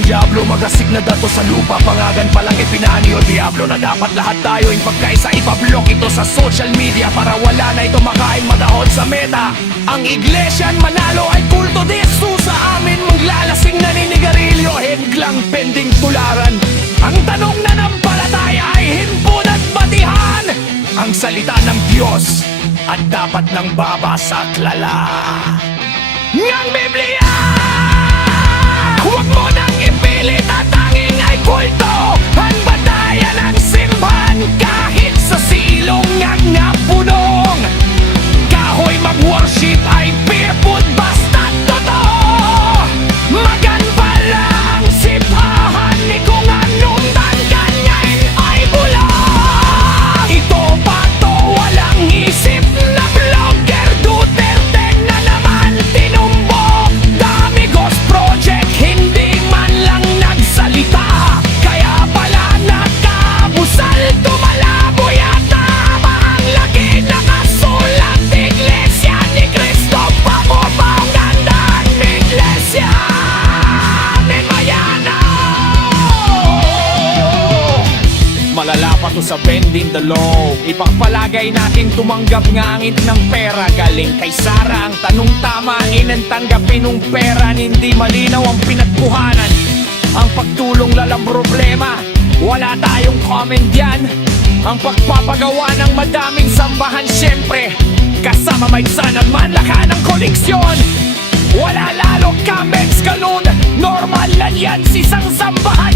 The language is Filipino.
Diablo, magasig na dato sa lupa. Pangagan palang ipinani o Diablo na dapat lahat tayo yung pagkaisa. Ipablok ito sa social media para wala na ito makain madahon sa meta. Ang iglesia manalo ay kulto de Jesus. Sa amin mong lalasing naninigarilyo, higlang pending tularan. Ang tanong na nampalataya ay himpun at batihan. Ang salita ng Diyos at dapat nang babasaklala ngang Biblia. Huwag mo nang ipilit at tanging ay kulto. Ang batayan ng simbahan kahit sa silong ang napunong. Kahoy mag-worship ay beer food basta't totoo. Magan pala ang simbahan ni kung anong tangganyain ay bulong. Ito pa to walang isip na vlogger. Duterte na naman tinumbok. Dami Ghost Project hindi man lang nagsalita. Kaya pala nakabusal tumalabo yata. Ang lagi nakasulat Iglesia ni Cristo. Pakupangandan Iglesia ni Mayana. Malala pa to sa bending the law. Ipagpalagay natin tumanggap ngangit ng pera. Galing kay Sara ang tanong tama. Inang tanggapin ng pera. Hindi malinaw ang pinagkuhanan. Ang pagtulong lalang problema. Wala tayong comment yan. Ang pagpapagawa ng madaming sambahan syempre kasama may sana manlaka ng koleksyon. Wala lalong comments ganun. Normal lang yan sa isang sambahan.